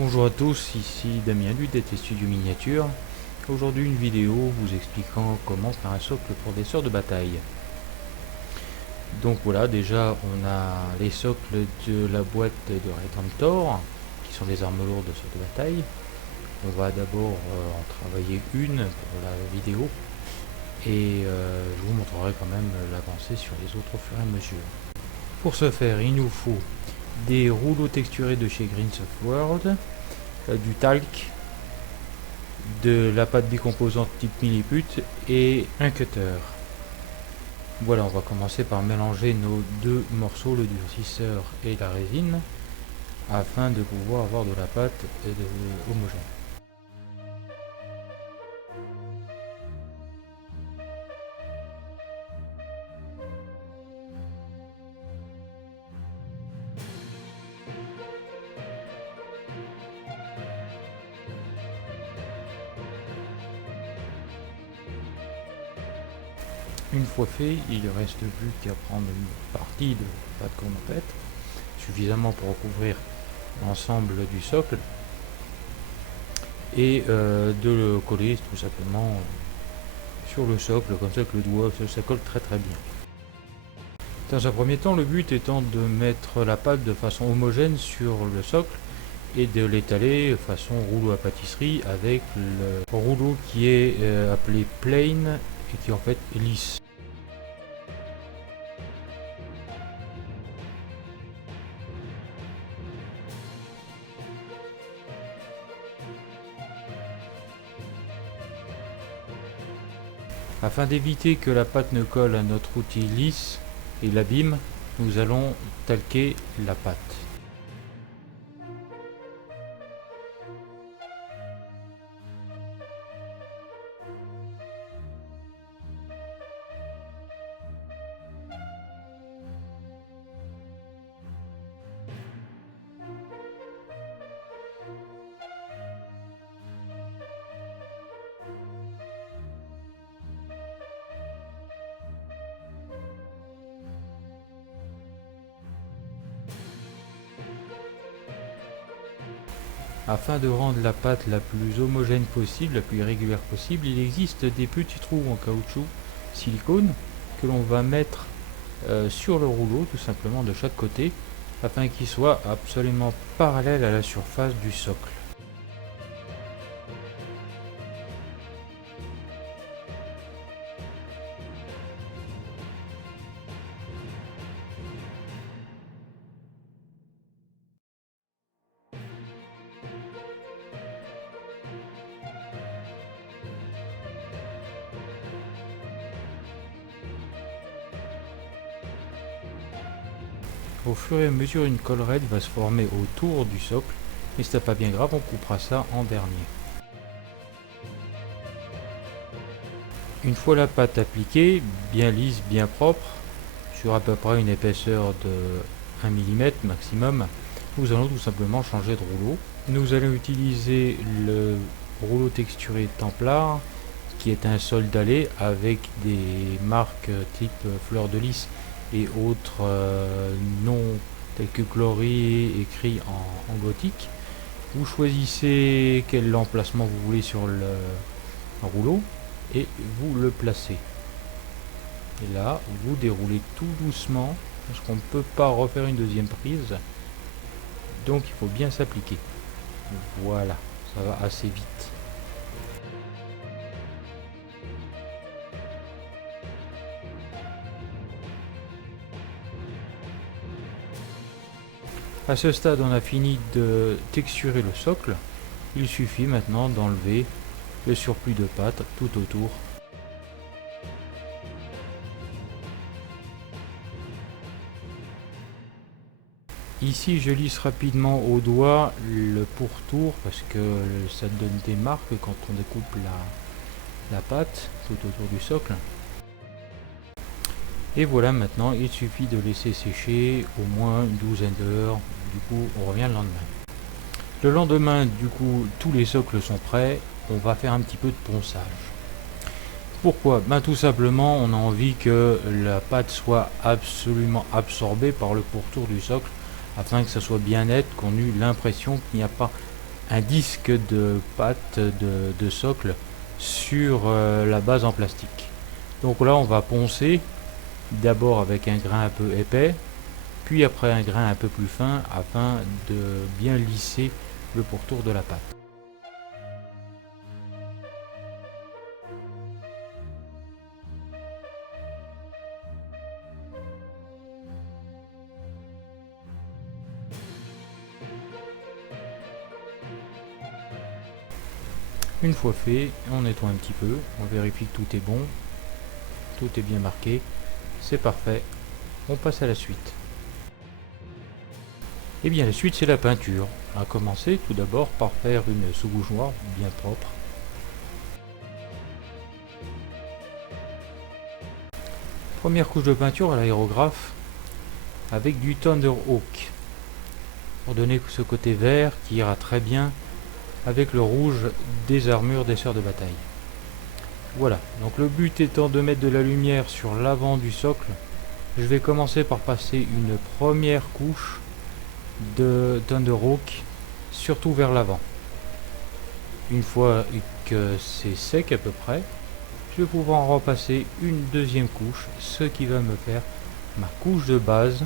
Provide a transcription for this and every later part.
Bonjour à tous, ici Damien du DT Studio Miniature. Aujourd'hui une vidéo vous expliquant comment faire un socle pour des sœurs de bataille. Donc voilà, déjà on a les socles de la boîte de Redemptor, qui sont des armes lourdes de sœurs de bataille. On va d'abord en travailler une pour la vidéo, et je vous montrerai quand même l'avancée sur les autres au fur et à mesure. Pour ce faire, il nous faut des rouleaux texturés de chez Greens of World, du talc, de la pâte décomposante type milliput et un cutter. Voilà, on va commencer par mélanger nos deux morceaux, le durcisseur et la résine, afin de pouvoir avoir de la pâte homogène. Une fois fait, il ne reste plus qu'à prendre une partie de pâte cornopette, suffisamment pour recouvrir l'ensemble du socle, et de le coller tout simplement sur le socle, comme ça que le doigt ça colle très très bien. Dans un premier temps, le but étant de mettre la pâte de façon homogène sur le socle et de l'étaler façon rouleau à pâtisserie avec le rouleau qui est appelé plain et qui est en fait lisse. Afin d'éviter que la pâte ne colle à notre outil lisse et l'abîme, nous allons talquer la pâte. Afin de rendre la pâte la plus homogène possible, la plus régulière possible, il existe des petits trous en caoutchouc silicone que l'on va mettre sur le rouleau tout simplement de chaque côté afin qu'il soit absolument parallèle à la surface du socle. Au fur et à mesure, une collerette va se former autour du socle, mais c'est pas bien grave, on coupera ça en dernier. Une fois la pâte appliquée, bien lisse, bien propre, sur à peu près une épaisseur de 1 mm maximum, nous allons tout simplement changer de rouleau. Nous allons utiliser le rouleau texturé Templar, qui est un sol dallé avec des marques type fleur de lys et autres noms tels que Glory écrits en gothique. Vous choisissez quel emplacement vous voulez sur le rouleau et vous le placez. Et là, vous déroulez tout doucement parce qu'on ne peut pas refaire une deuxième prise. Donc il faut bien s'appliquer. Voilà, ça va assez vite. À ce stade, on a fini de texturer le socle. Il suffit maintenant d'enlever le surplus de pâte tout autour. Ici, je lisse rapidement au doigt le pourtour parce que ça donne des marques quand on découpe la pâte tout autour du socle. Et voilà, maintenant il suffit de laisser sécher au moins une douzaine d'heures. Du coup, on revient le lendemain. Le lendemain, du coup, tous les socles sont prêts. On va faire un petit peu de ponçage. Pourquoi? Tout simplement, on a envie que la pâte soit absolument absorbée par le pourtour du socle, afin que ça soit bien net, qu'on ait l'impression qu'il n'y a pas un disque de pâte de socle sur la base en plastique. Donc là on va poncer d'abord avec un grain un peu épais, puis après un grain un peu plus fin afin de bien lisser le pourtour de la pâte. Une fois fait, on nettoie un petit peu, on vérifie que tout est bon, tout est bien marqué, c'est parfait, on passe à la suite. Et bien la suite c'est la peinture. On va commencer tout d'abord par faire une sous-couche noire bien propre. Première couche de peinture à l'aérographe avec du Thunderhawk pour donner ce côté vert qui ira très bien avec le rouge des armures des sœurs de bataille. Voilà, donc le but étant de mettre de la lumière sur l'avant du socle, je vais commencer par passer une première couche de Thunderhawk, surtout vers l'avant. Une fois que c'est sec à peu près, je vais pouvoir en repasser une deuxième couche, ce qui va me faire ma couche de base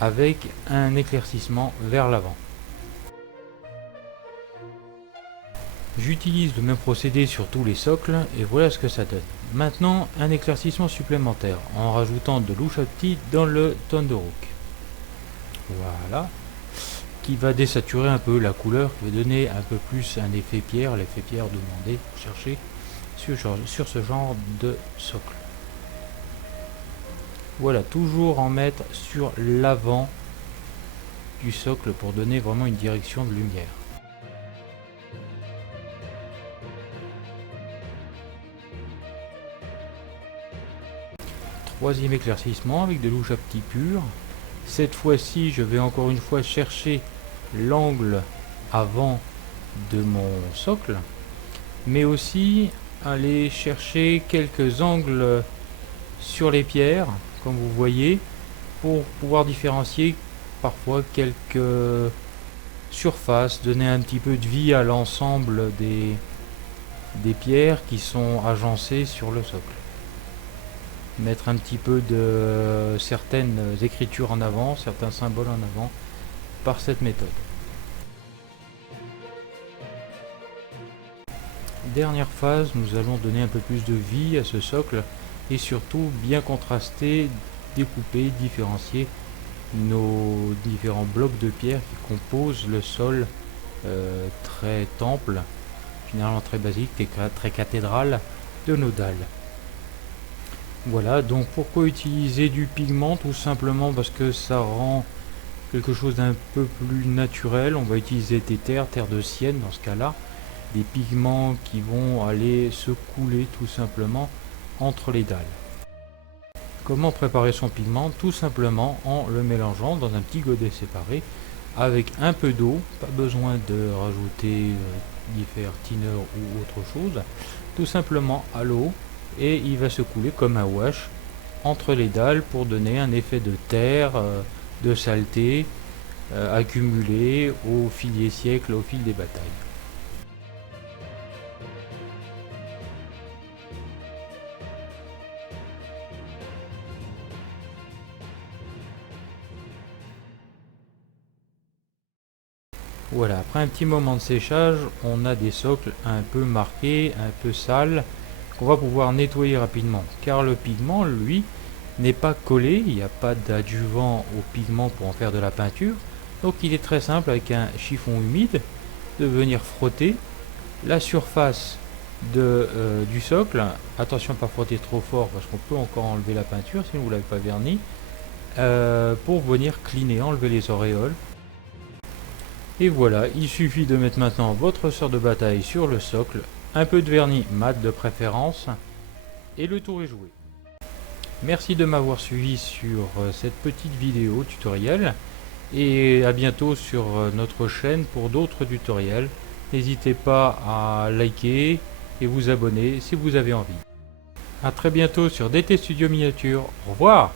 avec un éclaircissement vers l'avant. J'utilise le même procédé sur tous les socles et voilà ce que ça donne. Maintenant, un éclaircissement supplémentaire en rajoutant de Louche Opti dans le Thunderhawk. Voilà, qui va désaturer un peu la couleur, qui va donner un peu plus un effet pierre, l'effet pierre demandé, chercher sur ce genre de socle. Voilà, toujours en mettre sur l'avant du socle pour donner vraiment une direction de lumière. Troisième éclaircissement avec de Louche Opti pur. Cette fois-ci, je vais encore une fois chercher l'angle avant de mon socle, mais aussi aller chercher quelques angles sur les pierres, comme vous voyez, pour pouvoir différencier parfois quelques surfaces, donner un petit peu de vie à l'ensemble des pierres qui sont agencées sur le socle. Mettre un petit peu de certaines écritures en avant, certains symboles en avant par cette méthode. Dernière phase, nous allons donner un peu plus de vie à ce socle et surtout bien contraster, découper, différencier nos différents blocs de pierre qui composent le sol très temple, finalement très basique et très cathédrale de nos dalles. Voilà, donc pourquoi utiliser du pigment? Tout simplement parce que ça rend quelque chose d'un peu plus naturel. On va utiliser des terres de sienne dans ce cas-là, des pigments qui vont aller se couler tout simplement entre les dalles. Comment préparer son pigment? Tout simplement en le mélangeant dans un petit godet séparé avec un peu d'eau, pas besoin de rajouter différents thinner ou autre chose, tout simplement à l'eau. Et il va se couler comme un wash entre les dalles pour donner un effet de terre, de saleté accumulée au fil des siècles, au fil des batailles. Voilà, après un petit moment de séchage, on a des socles un peu marqués, un peu sales, qu'on va pouvoir nettoyer rapidement, car le pigment, lui, n'est pas collé, il n'y a pas d'adjuvant au pigment pour en faire de la peinture, donc il est très simple avec un chiffon humide de venir frotter la surface du socle. Attention à ne pas frotter trop fort parce qu'on peut encore enlever la peinture si vous ne l'avez pas verni, pour venir cleaner, enlever les auréoles. Et voilà, il suffit de mettre maintenant votre sœur de bataille sur le socle, un peu de vernis mat de préférence, et le tour est joué. Merci de m'avoir suivi sur cette petite vidéo tutoriel, et à bientôt sur notre chaîne pour d'autres tutoriels. N'hésitez pas à liker et vous abonner si vous avez envie. A très bientôt sur DT Studio Miniature. Au revoir!